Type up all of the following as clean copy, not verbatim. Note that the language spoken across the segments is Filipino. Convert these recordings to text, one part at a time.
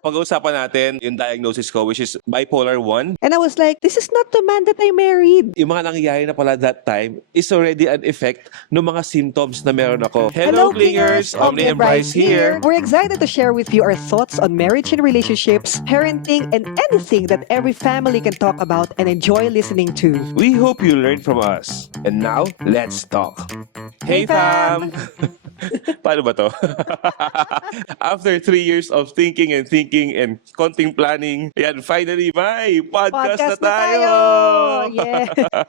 Pag-uusapan natin yung diagnosis ko, which is bipolar 1. And I was like, this is not the man that I married. Yung mga nangyayari na pala that time is already an effect ng mga symptoms na meron ako. Hello, Clingers! Omni and Bryce here. We're excited to share with you our thoughts on marriage and relationships, parenting, and anything that every family can talk about and enjoy listening to. We hope you learn from us. And now, let's talk. Hey, Hey, fam! Paano ba to? After 3 years of thinking and konting planning, yan, finally, may podcast na tayo!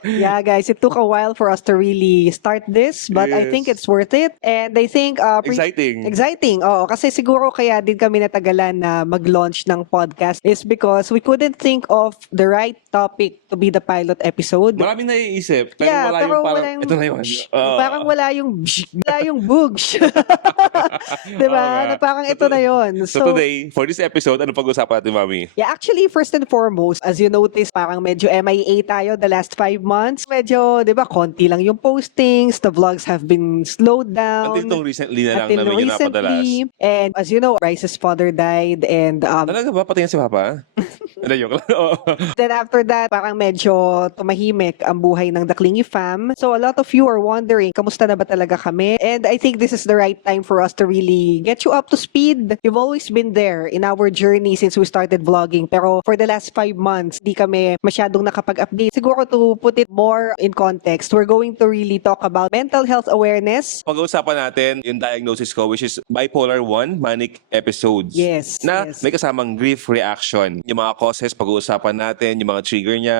Yeah, guys, it took a while for us to really start this, but I Yes. think it's worth it. And I think... Exciting. Exciting, oo. Kasi siguro kaya din kami natagalan na mag-launch ng podcast is because we couldn't think of the right topic to be the pilot episode. Maraming naiisip, pero wala pero yung parang, wala yung, ito na yun. parang wala yung bugs. Diba? Oo nga. Na parang ito na yun. So today, for this episode, ano pag-usapan natin, Mami? Yeah, actually, first and foremost, as you notice, parang medyo MIA tayo the last 5 months. Medyo, di ba, konti lang yung postings, the vlogs have been slowed down. Until itong recently na lang Until namin yung napadalas. And as you know, Bryce's father died and Talaga ba? Pati nga si Papa? Ano yun? then after that, parang medyo tumahimik ang buhay ng The Clingy Fam. So a lot of you are wondering, kamusta na ba talaga kami? And I think this is the right time for us to really get you up to speed. You've always been there in our journey since we started vlogging. Pero for the last 5 months, di kami masyadong nakapag-update. Siguro to put it more in context, we're going to really talk about mental health awareness. Pag-uusapan natin yung diagnosis ko, which is bipolar 1 manic episodes. Yes, Na yes. may kasamang grief reaction. Yung mga causes, pag-uusapan natin, yung mga trigger niya,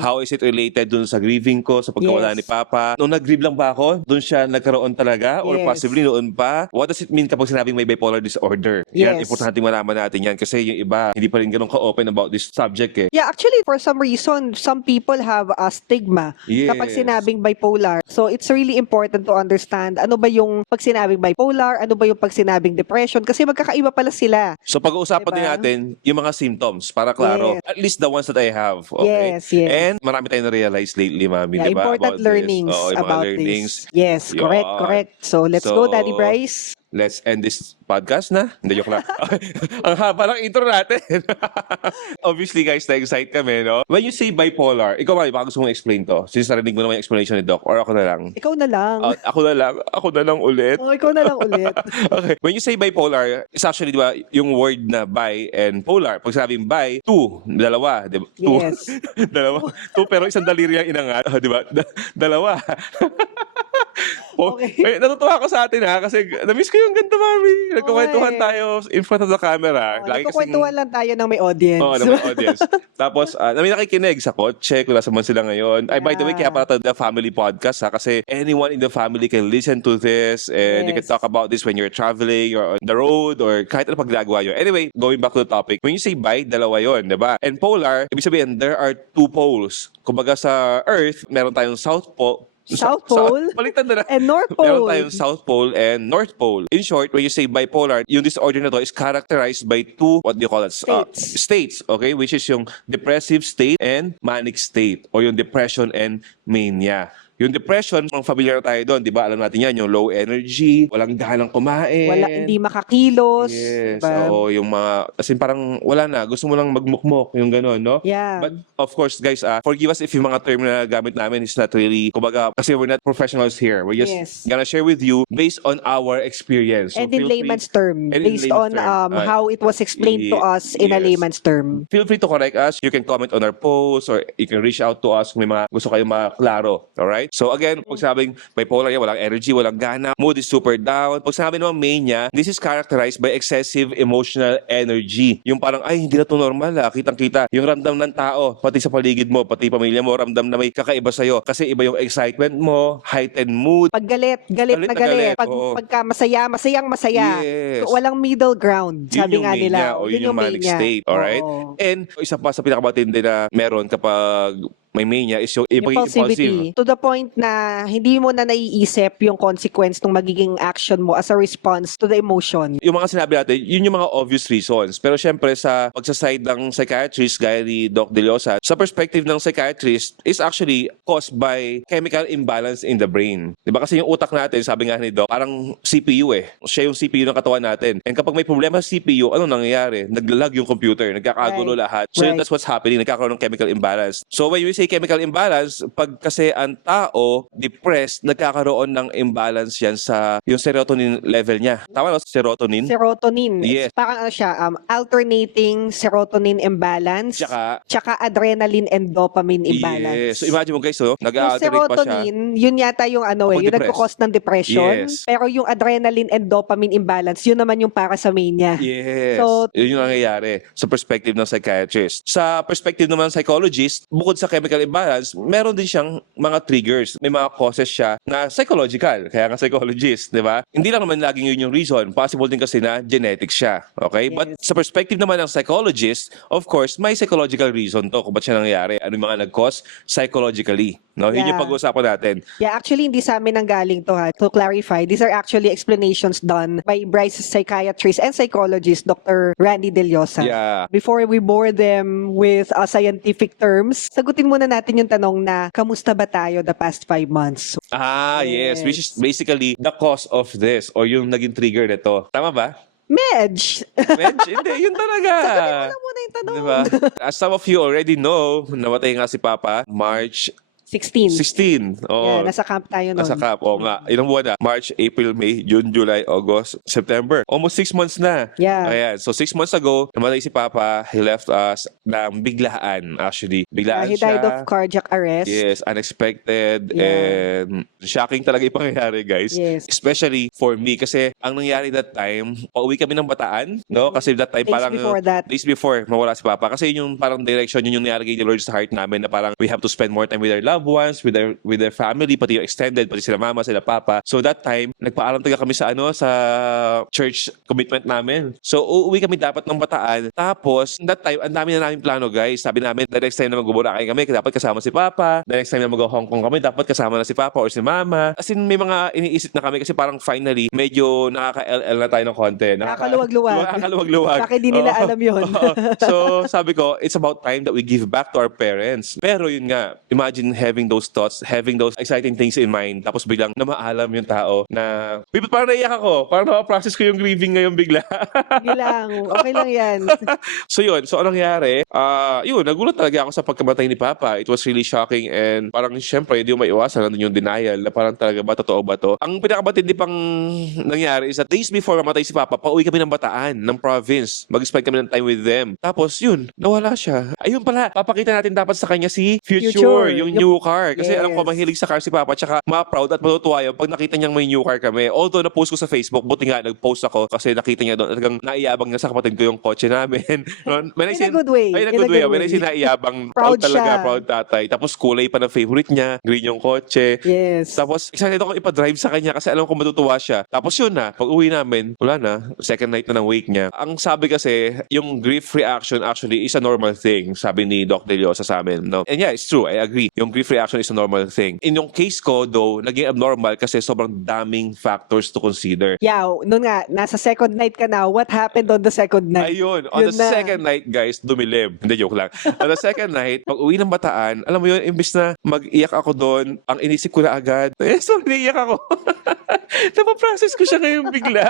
how is it related dun sa grieving ko, sa pagkawala Yes. ni Papa. Nung nag-grieve lang ba ako, dun siya nagkaroon talaga? Or Yes. possibly noon pa? What does it mean kapag sinabing may bipolar disorder? Yan, Yes. importante malaman natin yan kasi yung iba, hindi pa rin ganun ka-open about this subject eh. Yeah, actually, for some reason, some people have a stigma Yes. kapag sinabing bipolar. So, it's really important to understand ano ba yung pag sinabing bipolar, ano ba yung pag sinabing depression, kasi magkakaiba pala sila. So pag-uusapan Diba? din natin yung mga symptoms para klaro. Yes. At least the ones that I have. Okay? Yes, yes. And marami tayong na-realize lately, Mami, Yeah, di ba? important About learnings this. Oo, yung mga about learnings. this. Yes, correct, Yun. correct. So, let's go, Daddy Bryce. Let's end this podcast na. Hindi, joke lang. Ang haba ng intro natin. Obviously, guys, na-excite kami, no? When you say bipolar, ikaw, Mami, baka gusto mong explain to. Since narinig mo naman yung explanation ni Doc, or ako na lang? Ikaw na lang. Ako na lang ulit. Oh, ikaw na lang ulit. Okay. When you say bipolar, it's actually, di ba, yung word na bi and polar. Pag sabing bi, two, dalawa, di ba? Two. Yes. Dalawa. Two, pero isang daliri ang inangat. Di ba? Dalawa. Okay. Wait, natutuwa ako sa atin ha, kasi na-miss ko yung ganda, Mami. Nagkukwentuhan Okay. tayo in front of the camera. Nagkukwentuhan lang tayo ng may audience. Oo, naman audience. Tapos, may nakikinig sa kotse, kung nasa man sila ngayon. Ay, by the way, kaya para to the family podcast ha, kasi anyone in the family can listen to this and you can Yes. talk about this when you're traveling or on the road or kahit ano pag ginagawa nyo. Anyway, going back to the topic, when you say bi, dalawa yun, di ba? And polar, ibig sabihin, there are 2 poles. Kumbaga sa Earth, meron tayong South Pole, South Pole? Baliktad na lang. And North Meron Pole. tayong South Pole and North Pole. In short, when you say bipolar, yung disorder na to is characterized by 2, what do you call it? States, okay? Which is yung depressive state and manic state or yung depression and mania. Yung depression, mga familiar na tayo doon, di ba? Alam natin yan, yung low energy, walang ganang kumain. Hindi makakilos. Yes, diba? oo, yung mga, as in parang wala na, gusto mo lang magmukmok, yung gano'n, no? Yeah. But of course, guys, forgive us if yung mga term na gamit namin is not really, kumbaga, kasi we're not professionals here. We're just Yes. gonna share with you based on our experience. So And in feel free- layman's term, And in based layman's on term. how it was explained to us in a Yes. layman's term. Feel free to correct us. You can comment on our posts or you can reach out to us kung may mga gusto kayong maklaro. Alright? So again, pag sabing bipolar yan, walang energy, walang gana, mood is super down. Pag sabi naman mania, this is characterized by excessive emotional energy. Yung parang, ay, hindi na to normal kitang-kita. Yung ramdam ng tao, pati sa paligid mo, pati pamilya mo, ramdam na may kakaiba sa'yo. Kasi iba yung excitement mo, heightened mood. Pag galit na galit. oo. Pagka masaya, masayang-masaya. Yes. So, walang middle ground, Yun sabi yung nga mania nila. o yun yung manic mania. state, alright? Oo. And isa pa sa pinakamatindi na meron kapag may mania is yung impulsive. Impulsivity. To the point na hindi mo na naiisip yung consequence ng magiging action mo as a response to the emotion. Yung mga sinabi natin, yun yung mga obvious reasons. Pero syempre sa pagsaside ng psychiatrist gaya ni Doc De Llosa, sa perspective ng psychiatrist is actually caused by chemical imbalance in the brain. Diba kasi yung utak natin, sabi nga ni Doc, parang CPU eh. Siya yung CPU ng katawan natin. And kapag may problema sa CPU, ano nangyayari? Naglalag yung computer, nagkakagulo lahat. So that's what's happening, nagkakaroon ng chemical imbalance. So when we say chemical imbalance, pag kasi ang tao depressed, nagkakaroon ng imbalance yan sa yung serotonin level niya. Tama ba? Serotonin? Serotonin. Yes. Parang ano siya, alternating serotonin imbalance, tsaka adrenaline and dopamine imbalance. Yes. So imagine mo guys, Yung nag-alternate pa siya. serotonin, yun yata yung ano Kapag yung depressed. nagko-cause ng depression. Yes. Pero yung adrenaline and dopamine imbalance, yun naman yung para sa mania. Yes. So, yun yung nangyayari sa perspective ng psychiatrist. Sa perspective naman ng psychologist, bukod sa chemical imbalance, meron din siyang mga triggers. May mga causes siya na psychological. Kaya nga psychologist, di ba? Hindi lang naman laging yun yung reason. Possible din kasi na genetics siya. Okay? Yes. But sa perspective naman ng psychologist, of course, may psychological reason to kung ba't siya nangyayari. Ano yung mga nag-cause psychologically. No? Yun yung Yeah. pag-uusapan natin. Yeah, actually, hindi sa amin ang galing to ha. To clarify, these are actually explanations done by Bryce's psychiatrist and psychologist, Dr. Randy De Llosa. Yeah. Before we bore them with scientific terms, sagutin muna natin yung tanong na, kamusta ba tayo the past 5 months? Yes. Which is basically the cause of this or yung naging trigger nito. Tama ba? Medj! Bench? Hindi, yun talaga. Sagutin mo muna yung tanong. Diba? As some of you already know, namatay nga si Papa March 16. 16. Oh, Yeah, nasa camp tayo nun. nasa cap. Oo nga. Ilang buwan na? March, April, May, June, July, August, September. Almost 6 months na. Yeah. Ayan. So 6 months ago, namatay si Papa. He left us ng biglaan actually. Biglaan He siya. died of cardiac arrest. Yes, unexpected and shocking talaga yung pangyayari, guys. Yes. Especially for me kasi ang nangyari that time, pauwi kami ng Bataan, no? Kasi that time Days parang before that. days before mawala si Papa kasi yun yung parang direction, yun yung nangyari kay the Lord sa heart namin na parang we have to spend more time with our loved ones, with their family, pati yung extended, pati sila mama, sila papa. So that time, nagpaalam talaga kami sa sa church commitment namin. So uuwi kami dapat ng Bataan. Tapos that time, ang dami na namin plano, guys. Sabi namin, the next time na mag-Boracay kami, dapat kasama si Papa. The next time na mag-Hong Kong kami, dapat kasama na si Papa or si Mama. As in, may mga iniisip na kami kasi parang finally, medyo nakaka-LL na tayo ng konti. Nakakaluwag-luwag. Nakakaluwag-luwag. Bakit di nila alam yun? Oo. So, sabi ko, it's about time that we give back to our parents. Pero yun nga, imagine having those thoughts, having those exciting things in mind, tapos biglang namaalam yung tao na, parang naiyak ako, parang na-process ko yung grieving ngayon bigla. Sige lang. Okay lang yan. So yun, so anong nangyari? Yun, nagulat talaga ako sa pagkamatay ni Papa. It was really shocking and parang syempre, hindi mo maiwasan, nandun yung denial na parang talaga ba, totoo ba to? Ang pinakamatindi pang nangyari is that days before mamatay si Papa, pauwi kami ng Bataan, ng province. Mag-spend kami ng time with them. Tapos yun, nawala siya. Ayun pala, papakita natin dapat sa kanya si Future, yung new car. Kasi alam ko, mahilig sa car si Papa, tsaka ma-proud at matutuwa yun pag nakita niyang may new car kami. Although na-post ko sa Facebook, buti nga nag-post ako kasi nakita niya doon, talagang naiyabang niya sa kapatid ko yung kotse namin. In a good way. Ay, in a good way. When I say naiyabang, proud Proud talaga, siya. proud tatay. Tapos kulay pa na favorite niya, green yung kotse. Yes. Tapos, excited ako ipa-drive sa kanya kasi alam ko matutuwa siya. Tapos yun na, pag uwi namin, wala na. Second night na ng wake niya. Ang sabi kasi, yung grief reaction actually is a normal thing, sabi ni Doc De Llosa sa amin. No? And yeah, it's true. I agree. Yung grief reaction is a normal thing. In yung case ko, though, naging abnormal kasi sobrang daming factors to consider. Yeah, noon nga, nasa second night ka na. What happened on the second night? Ayun, on Yun the na. second night, guys, dumilim. Hindi, joke lang. On the second night, pag uwi ng Bataan, alam mo yun, imbis na mag-iyak ako doon, ang inisip ko na agad, so naiiyak ako. Napaprocess ko siya ngayon bigla.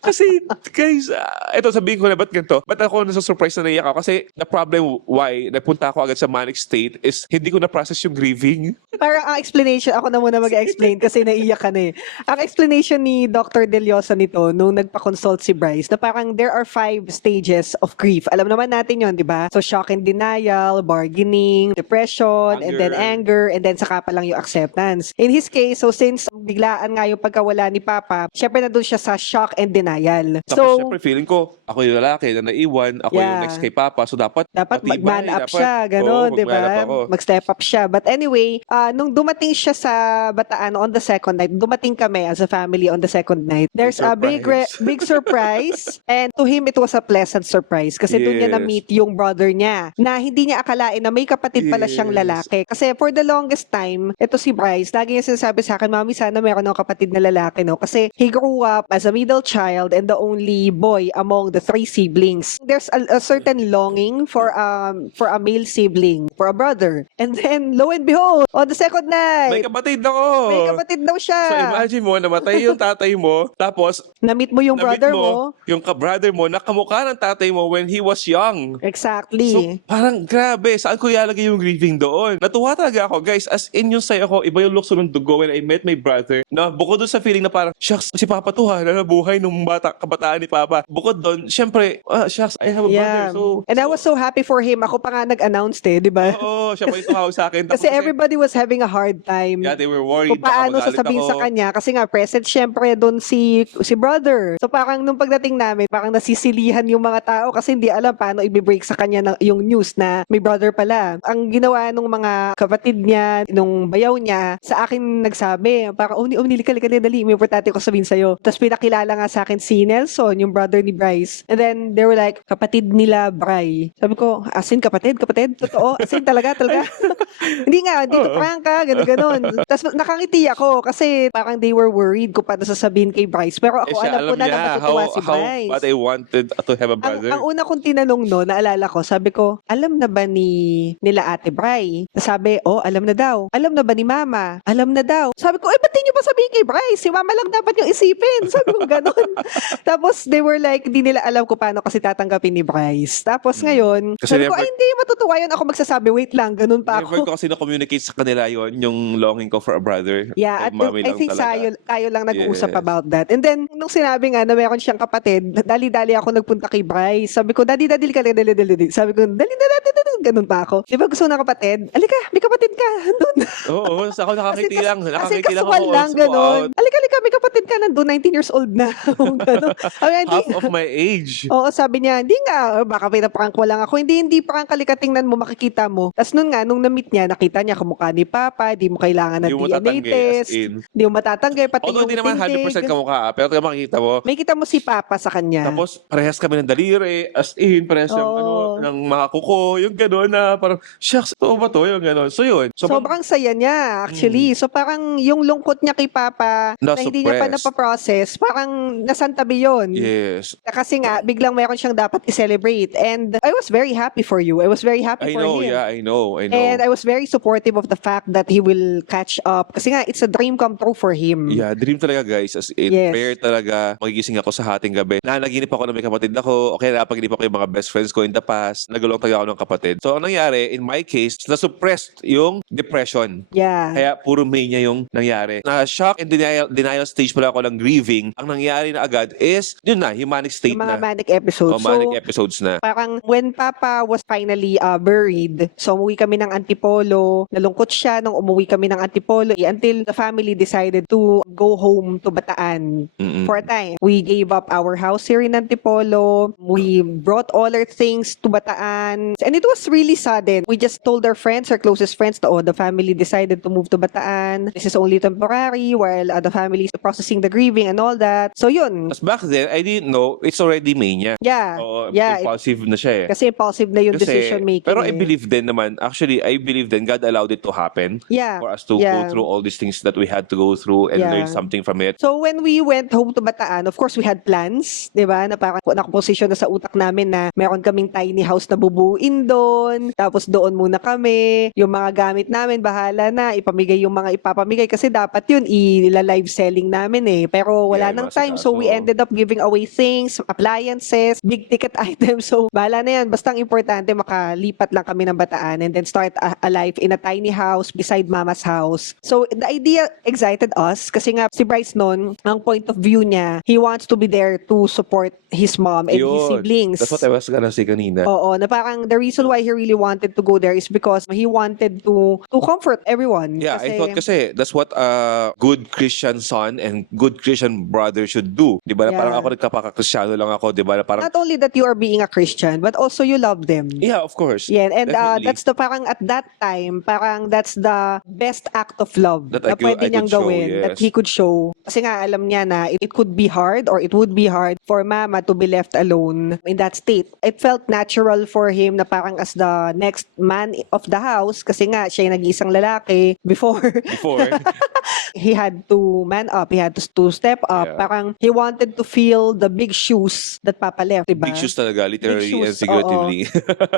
Kasi, guys, eto sabihin ko na, ba't ganito? Ba't ako nasa-surprise na naiiyak ako? Kasi the problem why napunta ako agad sa manic state is hindi ko na-process yung grieving. Parang ang explanation, ako na muna mag-explain kasi naiiyak ka na eh. Ang explanation ni Dr. De Llosa nito nung nagpa-consult si Bryce na parang there are 5 stages of grief. Alam naman natin yon, di ba? So shock and denial, bargaining, depression, and then anger, and then saka pa lang yung acceptance. In his case, so since biglaan nga yung pagkawala pagkawala ni Papa, syempre nandun siya sa shock and denial. Tapos syempre feeling ko, ako yung lalaki na naiwan, ako yung Yeah. next kay Papa. So dapat matibay, mag-man up dapat, siya, ganun, oo, di mag-man up ba? ako. Mag-step up siya. But anyway, nung dumating siya sa Bataan on the second night, dumating kami as a family on the second night, there's a big surprise. And to him, it was a pleasant surprise. Kasi doon niya Yes. na-meet yung brother niya na hindi niya akalain na may kapatid pala siyang Yes. lalaki. Kasi for the longest time, ito si Bryce, lagi niya sinasabi sa akin, Mami, sana meron akong kapatid na lalaki, no? Kasi he grew up as a middle child and the only boy among the 3 siblings. There's a certain longing for a male sibling, for a brother. And then, lo and behold, on the second May night, kapatid ako. may kapatid daw siya. So imagine mo, namatay yung tatay mo, tapos Na-meet mo yung na-meet brother mo. yung brother mo na kamukha ng tatay mo when he was young. Exactly. So, parang grabe, saan ko ilalagay yung grieving doon? Natuwa talaga ako, guys, as in yung sayo ko, iba yung lukso ng dugo when I met my brother, na bukod doon sa feeling na parang, shucks, si Papa to ha, na nabuhay nung kabataan ni Papa. Bukod doon, syempre, shucks, I have a brother. So, And I was so happy for him. Ako pa nga nag-announce di ba? oo, siya pa yung tumawag sa akin. Tapos Kasi everybody was having a hard time. yeah, they were worried. Kung paano baka magalit sasabihin ako. sa kanya kasi nga present syempre doon si brother. So parang nung pagdating namin, parang nasisilihan yung mga tao kasi hindi alam paano i-break sa kanya yung news na may brother pala. Ang ginawa nung mga kapatid niya, nung bayaw niya, sa akin nagsabi, parang lika, dali, may importante ko sabihin sa'yo. Tapos pinakilala nga sa akin si Nelson, yung brother ni Bryce. And then they were like, kapatid nila Bry. Sabi ko, asin kapatid? Totoo? Asin talaga? Hindi nga, dito prank ka, gano'n. Tapos nakangiti ako kasi parang they were worried kung paano sasabihin kay Bryce. Pero ako, siya, alam ko na niya matutuwa si how Bryce. but I wanted to have a brother. Ang una kong tinanong naalala ko, sabi ko, alam na ba nila Ate Bry? Sabi, alam na daw. Alam na ba ni Mama? Alam na daw. Sabi ko, ba't di niyo pa sabihin kay Bryce? Si Mama lang dapat yung isipin. Sabi ko, ganun. Tapos, they were like, hindi nila alam kung paano kasi tatanggapin ni Bryce. Tapos ngayon, Kasi sabi ko, never- hindi, matutuwa yun. Ako magsasabi, wait lang, ganun pa Never ako. ko kasi na-communicate sa kanila yon yung longing ko for a brother. Yeah, Kay at mami I lang think talaga. tayo lang nag-uusap Yes. about that. And then, nung sinabi nga na meron siyang kapatid, dali-dali ako nagpunta kay Bryce. Sabi ko, dali. Sabi ko, dali, ganun pa ako. Di ba gusto ng kapatid? Alika, may kapatid ka. Doon. Oo, sa ako nakakiti lang. Kasi Nakakiti lang kasual ako lang, also ganun. out. Alika, may kapatid ka nandun, 19 years old na. Ganun. Sabi niya, hindi. Half of my age. Oo, sabi niya, hindi nga, baka pinaprank ko lang ako. Hindi prank kalika, tingnan mo, makikita mo. Tapos nun nga, nung na-meet niya, nakita niya kamukha ni Papa, di mo kailangan ng Hindi mo DNA matatanggi, as test. in. Di mo matatanggi, pati Although yung hindi naman 100% tindig. kamukha, pero tayo makikita mo. May kita mo si Papa sa kanya. Tapos, parehas kami ng daliri, as in, parehas Oo. ng mga kuko, yung gano'n na parang, shucks, ito ba to? Yung gano'n. So, yun. So, Sobrang saya niya, actually. So, parang yung lungkot niya kay Papa na hindi niya pa Na-suppressed. napaprocess, parang nasantabi yun. yes. Kasi nga, biglang meron siyang dapat i-celebrate. And I was very happy for you. I was very happy I for know, him. yeah, I know. And I was very supportive of the fact that he will catch up. Kasi nga, it's a dream come true for him. Yeah, dream talaga guys. As in, Yes. prayer talaga. Magigising ako sa hating gabi. Nanaginip ako na may kapatid ako. Okay, napaginip ako yung mga best friends ko in the past. Nagulong talaga ako ng kapatid. So, ang nangyari, in my case, na-suppressed yung depression. Yeah. Kaya puro mania yung nangyari. Na-shock and denial stage pala ako ng grieving. Ang nangyari na agad is, yun na, yung manic state Yung mga na. manic episodes. O, manic episodes na. Parang when Papa was finally buried, so umuwi kami ng Antipolo, nalungkot siya nung umuwi kami ng Antipolo until the family decided to go home to Bataan Mm-mm. for a time. We gave up our house here in Antipolo. We brought all our things to Bataan. And it was really sudden. We just told our friends, our closest friends, that the family decided to move to Bataan. This is only temporary while the family is processing the grieving and all that. So yun. As back then, I didn't know, it's already mania. Yeah. Oo, Yeah. impulsive na siya eh. Kasi impulsive na yung decision making. Pero I believe din naman, actually, I believe then God allowed it to happen Yeah. for us to go through all these things that we had to go through and Yeah. learn something from it. So when we went home to Bataan, of course we had plans, 'di ba? Na parang nakaposisyon na sa utak namin na meron kaming tiny house na bubuin doon. Tapos doon muna kami. Yung mga gamit namin bahala na ipamigay yung mga ipapamigay kasi dapat yun i-live selling namin eh. Pero wala Yeah, nang yung time, so we masikaso. ended up giving away things, appliances, big ticket items. So bahala na yan. Basta ang importante makalipat lang kami ng Bataan and then start a life in a tiny house beside Mama's house. So the idea excited us kasi nga si Bryce noon, ang point of view niya, he wants to be there to support his mom and his Yun. siblings. That's what I was gonna say kanina. Oo, na parang the reason why he really wanted to go there is because he wanted to comfort everyone. Yeah, I thought kasi that's what a good Christian son and good Christian brother should do. 'Di ba? Na parang Yeah. ako nagkapaka-Kristiyano lang ako, 'di ba? Na parang not only that you are being a Christian, but also you love them. yeah, of course. Yeah, and Definitely. that's the parang at that time, parang that's the best act of love That na pwede I niyang could show, gawin, that yes. he could show. Kasi nga alam niya na it could be hard or it would be hard for mama to be left alone in that state. It felt natural for him na parang as the next man of the house kasi nga siya yung nag-iisang lalaki before. Before. He had to man up, he had to step up. Yeah. Parang he wanted to fill the big shoes that Papa left, diba? Big shoes talaga, literally Big and shoes, figuratively.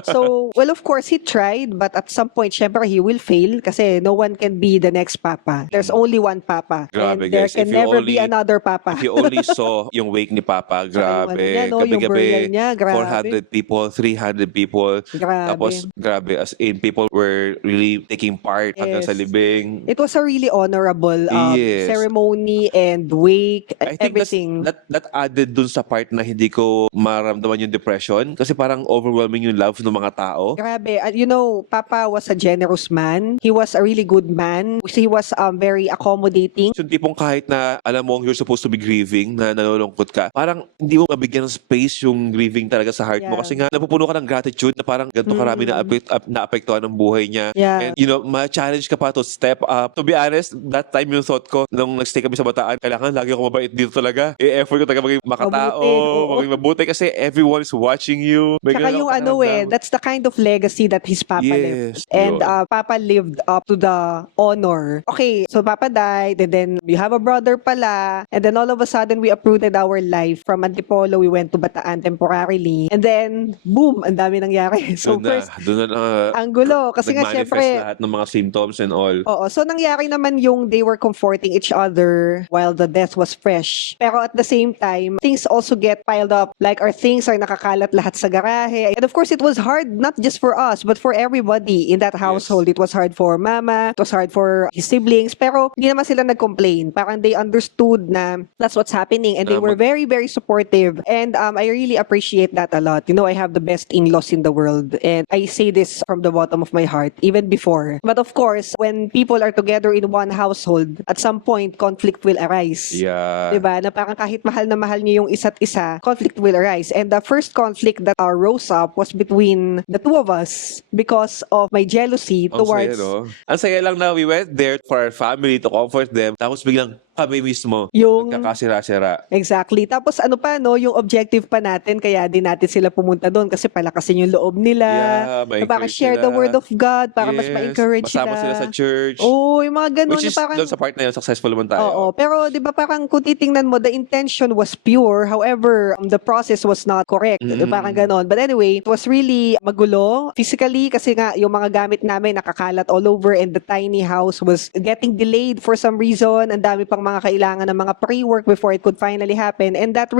So, well, of course, he tried, but at some point, syempre, he will fail kasi no one can be the next Papa. There's only one Papa. Grabe, and there guys. can If you never be only- another Papa. If you only saw yung wake ni Papa, Tsaka yung ano niya, grabe. no, yung burial Gabi-gabi, niya, grabe. 400 people, 300 people. Grabe. Tapos, grabe, as in, people were really taking part hanggang Yes. sa libing. It was a really honorable Yes. ceremony and wake, I think everything. that added dun sa part na hindi ko maramdaman yung depression kasi parang overwhelming yung love ng mga tao. Grabe. You know, Papa was a generous man. He was a really good man. He was very accommodating. Yung tipong kahit na alam mo you're supposed to be grieving, na nalulungkot ka, parang hindi mo mabigyan ng space yung grieving talaga sa heart mo Yeah. kasi nga napupuno ka ng gratitude na parang ganito karami na naapektuhan ng buhay niya. Yeah. And you know, ma-challenge ka pa to step up. To be honest, that time yung thought ko nung nag-stay kami sa Bataan, kailangan lagi ako mabait dito talaga. I-effort ko talaga maging makatao, Mabuti, oo. maging mabuti kasi everyone is watching you. May Tsaka ganun yung akong ano pakiramdam. that's the kind of legacy that his Papa Yes, left. And yun. Papa lived up to the honor. Okay, so Papa died, and then you have a brother pala, and then all of a sudden we uprooted our life from Antipolo, we went to Bataan temporarily, and then boom, ang dami nangyari. So first, Doon na, ang gulo, kasi nga nag-manifest syempre, lahat ng mga symptoms and all. oo. So, nangyari naman yung they were comforting each other while the death was fresh. Pero at the same time, things also get piled up. Like, our things are nakakalat lahat sa garahe. And of course, it was hard not just for us, but for everybody in that household. It was hard for mama. It was hard for his siblings. Pero hindi naman sila nag-complain. Parang they understood na that's what's happening. And they were very, very supportive. And I really appreciate that a lot. You know, I have the best in-laws in the world. And I say this from the bottom of my heart, even before. But of course, when people are together in one household, at some point, conflict will arise. Yeah. Diba? Na parang kahit mahal na mahal niyo yung isa't isa, conflict will arise. And the first conflict that rose up was between the two of us because of my jealousy Ang saya, towards no? Ang saya lang na we went there for our family to comfort them. Tapos biglang kami mismo Yung- nagkakasira-sira. Exactly. Tapos ano pa, no, yung objective pa natin, kaya din natin sila pumunta doon kasi palakasin yung loob nila. Yeah, Na para ma-encourage share the sila. word of God, para mas Yes, ma-encourage masama sila sa church. Oo, yung mga ganun. Which yung is, parang, doon sa part na yun, successful naman tayo. oo, pero di ba parang kung titingnan mo, the intention was pure. However, the process was not correct. Parang ganon. But anyway, it was really magulo physically kasi nga yung mga gamit namin nakakalat all over and the tiny house was getting delayed for some reason. Ang dami pang mga kailangan ng mga pre-work before it could finally happen. And that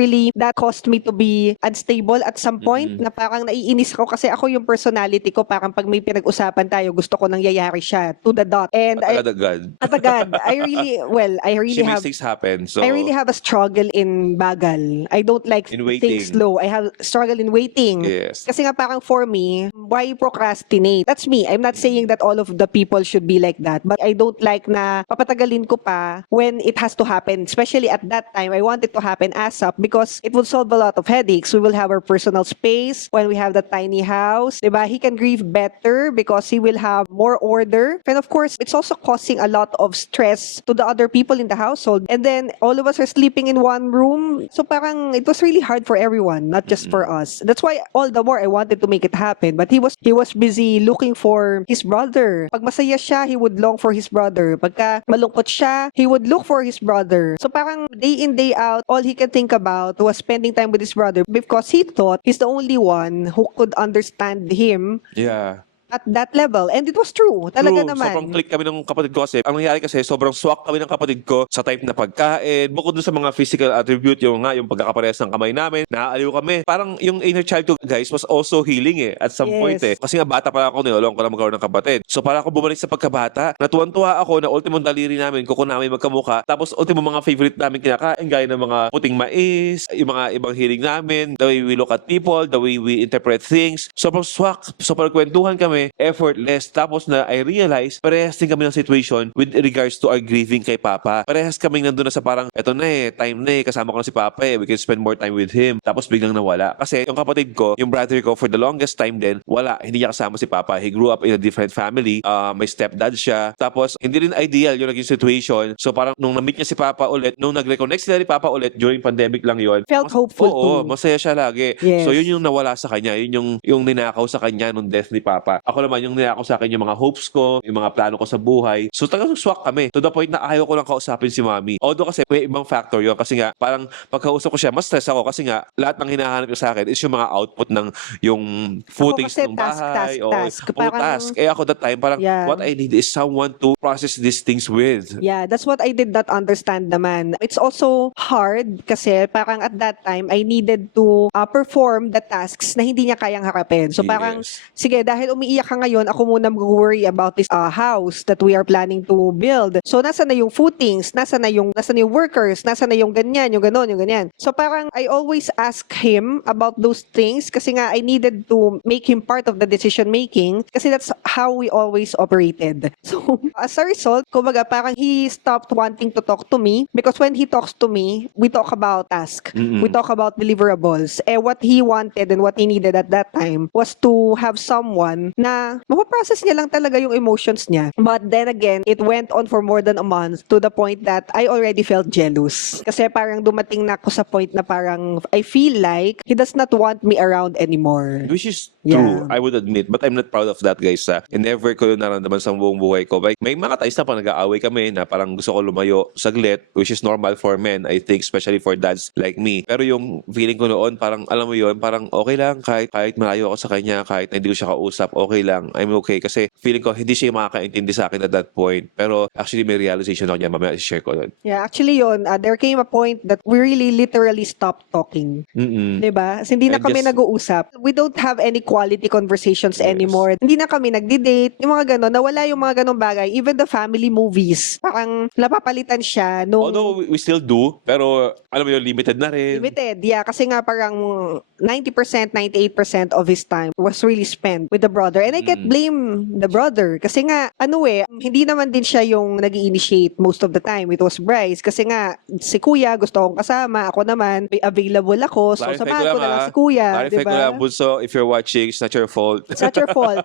caused me to be unstable at some point na parang naiinis ako kasi ako yung personality ko, parang pag may pinag-usapan tayo, gusto ko nang yayari siya to the dot. And Agad-agad. Agad. I really She have makes things happen. So, I really have a struggle in bagal. I don't like In waiting. things slow. I have struggle in waiting. Yes. Kasi nga parang for me, why procrastinate? That's me. I'm not saying that all of the people should be like that. But I don't like na papatagalin ko pa when it has to happen. Especially at that time, I want it to happen ASAP because it will solve a lot of headaches. We will have our personal space when we have the tiny house. Diba? He can grieve better because he will have more order. And of course, it's also causing a lot of stress to the other people in the household. And then all of us are sleeping in one room. So parang it was really hard for everyone, not just for us. That's why all the more I wanted to make it happen. But he was busy looking for his brother. Pag masaya siya, he would long for his brother. Pagka malungkot siya, he would look for his brother. So parang day in, day out, all he could think about was spending time with his brother because he thought he's the only one who could understand him yeah. at that level. And it was true. Talaga True. naman. Sobrang click kami ng kapatid ko kasi ang nangyari kasi sobrang swak kami ng kapatid ko sa type na pagkain. Bukod dun sa mga physical attribute, yung pagkakaparehas ng kamay namin, naaaliw kami. Parang yung inner child ko, guys, was also healing at some point Yes. Kasi nga bata pa lang ako, nilalong ko lang magkaroon ng kapatid. So para ako bumalik sa pagkabata, natuwan-tuwa ako na ultimong daliri namin, kuko namin magkamuka. Tapos ultimo mga favorite namin kinakain, gaya ng mga puting mais, yung mga ibang hilig namin, the way we look at people, the way we interpret things. Sobrang swak. So pagkwentuhan kami, effortless. Tapos na I realized, parehas din kami ng situation with regards to our grieving kay Papa. Parehas kaming nandun na sa parang, eto na time na kasama ko na si Papa we can spend more time with him. Tapos biglang nawala. Kasi yung kapatid ko, yung brother ko, for the longest time din, wala. Hindi niya kasama si Papa. He grew up in a different family. May stepdad siya. Tapos, hindi rin ideal yung naging situation. So parang nung na-meet niya si Papa ulit, nung nag-reconnect sila ni Papa ulit, during pandemic lang yon. Felt hopeful Oo, too. masaya siya lagi. Yes. So yun yung nawala sa kanya. Yun yung ninakaw sa kanya nung death ni Papa. Ako naman, yung ninakaw sa akin yung mga hopes ko, yung mga plano ko sa buhay. So talagang swak kami. To the point na ayaw ko lang kausapin si Mami. Although kasi may ibang factor yun. Kasi nga, parang pagkausap ko siya, mas stress ako. Kasi nga, lahat ng hinahanap ko sa akin is yung mga output ng yung footings kasi ng task, bahay. task. Parang- task. Eh ako that time, parang Yeah. what I need is someone to process these things with. Yeah, that's what I did not understand naman. It's also hard kasi parang at that time, I needed to perform the tasks na hindi niya kayang harapin. So parang, Yes. sige, dahil umiiyak ka ngayon, ako muna mag-worry about this house that we are planning to build. So nasa na yung footings, nasa na yung workers, nasa na yung ganyan, yung ganon, yung ganyan. So parang I always ask him about those things kasi nga I needed to make him part of the decision making kasi that's how we always operated. So as a result, kumbaga parang he stopped wanting to talk to me because when he talks to me, we talk about task. Mm-mm. We talk about deliverables. What he wanted and what he needed at that time was to have someone na mapaprocess niya lang talaga yung emotions niya. But then again, it went on for more than a month to the point that I already felt jealous. Kasi parang dumating na ako sa point na parang I feel like he does not want me around anymore. Which is Yeah. true, I would admit. But I'm not proud of that, guys. And never ko yun naramdaman sa buong buhay ko. Like, may mga times na pa nag-aaway kami na parang gusto ko lumayo saglit, which is normal for men, I think, especially for dads like me. Pero yung feeling ko noon, parang, alam mo yun, parang okay lang, kahit malayo ako sa kanya, kahit hindi ko siya kausap, okay lang, I'm okay. Kasi feeling ko, hindi siya makakaintindi sa akin at that point. Pero actually, may realization ako niya, mamaya i-share ko nun. Yeah, actually yun, there came a point that we really literally stopped talking. Mm-mm. Diba? Kasi hindi na And kami just- nag-uusap. We don't have any quality conversations Yes. anymore. Hindi na kami nagdi-date. Yung mga gano'n, nawala yung mga gano'ng bagay. Even the family movies. Parang napapalitan siya nung Although we still do, pero alam mo yun, limited na rin. limited. Yeah, kasi nga parang 90%, 98% of his time was really spent with the brother. And I can't blame the brother. Kasi nga, hindi naman din siya yung nag-initiate most of the time. It was Bryce. Kasi nga, si kuya gusto kong kasama. Ako naman, available ako. So, Clarify samahan ko na lang ha. si kuya. Clarify Diba? ko lang, Bunso, if you're watching, it's not your fault. It's not your fault.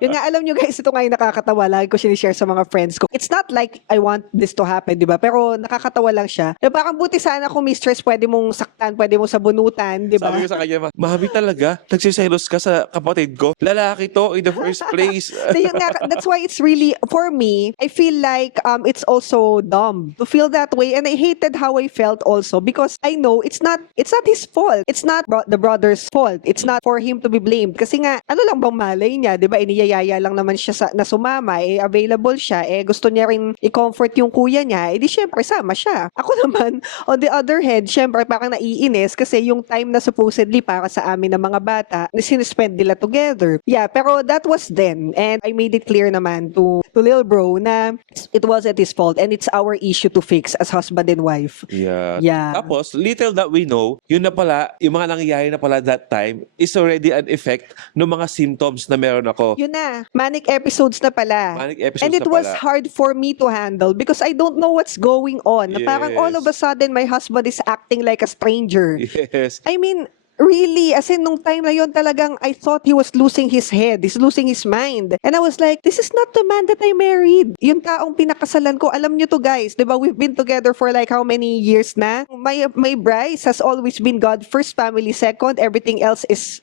Yun nga, alam nyo guys, ito nga yung nakakatawa. Lagi ko sinishare sa mga friends ko. It's not like I want this to happen, di ba? Pero nakakatawa lang siya. Diba, parang buti sana kung mistress, pwede mong saktan, pwede mong sabunutan, di ba? Sabi ko sa kanya, Mami talaga, nagsiselos ka sa kapatid ko. Lalaki to in the first place. So, yun nga, that's why it's really, for me, I feel like it's also dumb to feel that way. And I hated how I felt also because I know it's not his fault. It's not the brother's fault. It's not for him to be blamed. Kasi nga, ano lang bang malay niya, di ba? Iniyayaya lang naman siya na sumama, available siya, gusto niya rin i-comfort yung kuya niya, di syempre sama siya. Ako naman, on the other hand, syempre parang naiinis kasi yung time na supposedly para sa amin ng mga bata, sinispend nila together. Yeah, pero that was then. And I made it clear naman to Lil Bro na it wasn't his fault and it's our issue to fix as husband and wife. Yeah. Yeah. Tapos, little that we know, yun na pala, yung mga nangyayari na pala that time is already an effect ng mga symptoms na meron ako. Yun na, manic episodes na pala. Manic episodes And it na was pala. hard for me to handle because I don't know what's going on. Na Parang Yes. all of a sudden, my husband is acting like a stranger. Yes. I mean, really, as in, nung time na yon talagang I thought he was losing his head. He's losing his mind. And I was like, this is not the man that I married. Yung taong pinakasalan ko, alam nyo to guys, di ba? We've been together for like how many years na? My Bryce has always been God first, family second, everything else is,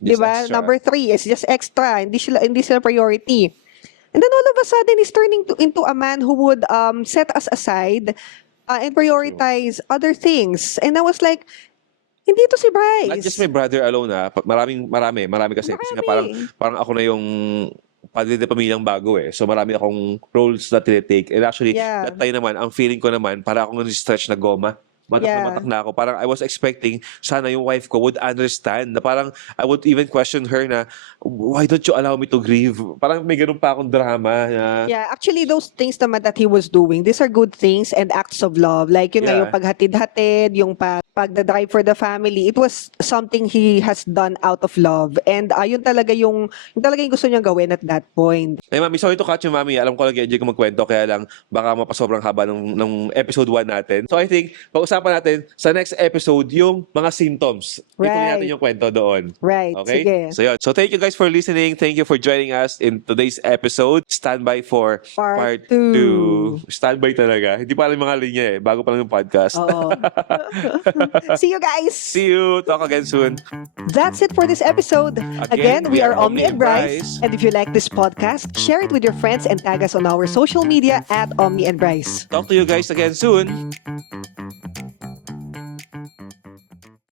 di Just ba? extra. Number 3 is just extra. Hindi sila priority. And then all of a sudden, he's turning into a man who would set us aside and prioritize other things. And I was like, hindi to si Bryce. Not just my brother alone ha. Marami kasi. Kasi nga Marami. parang ako na yung padre de pamilyang bago eh. So marami akong roles na tinitake. And actually, Yeah. that time naman, ang feeling ko naman, para akong stretch na goma. Matak na Yeah. matak na ako. Parang I was expecting, sana yung wife ko would understand. Na parang, I would even question her na, why don't you allow me to grieve? Parang may ganun pa akong drama. Na, Yeah, actually those things naman that he was doing, these are good things and acts of love. Like yun nga, Yeah. yung paghatid-hatid, yung pagdadrive for the family, it was something he has done out of love. And yun talaga yung gusto niyang gawin at that point. Hey, mami, sorry to cut you, mami. Alam ko nag-enjoy ko magkwento, kaya lang baka mapasobrang haba ng episode 1 natin. So I think, pag-usapan natin sa next episode yung mga symptoms. Ituloy Right. natin yung kwento doon. Right, Okay? sige. So yun. So thank you guys for listening. Thank you for joining us in today's episode. Stand by for Part part two. 2. Stand by talaga. Hindi pa alam yung mga linya eh. Bago pa lang yung podcast. Oo. See you guys! See you. Talk again soon. That's it for this episode. Again, we are Omni and Bryce. Bryce. And if you like this podcast, share it with your friends and tag us on our social media at Omni and Bryce. Talk to you guys again soon.